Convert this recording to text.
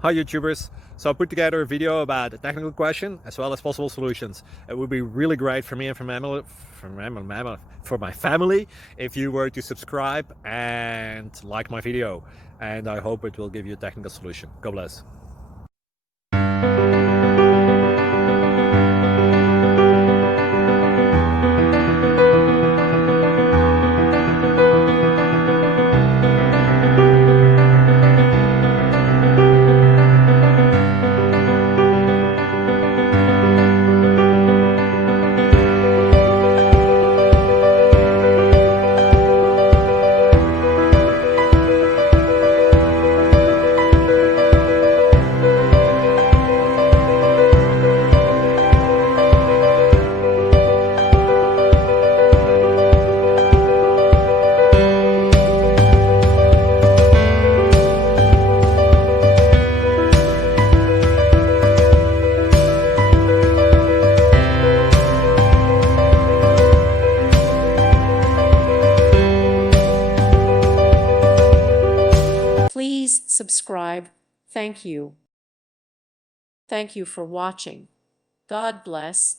Hi YouTubers! So I put together a video about a technical question as well as possible solutions. It would be really great for me and for my family if you were to subscribe and like my video, and I hope it will give you a technical solution. God bless. Please subscribe. Thank you. Thank you for watching. God bless.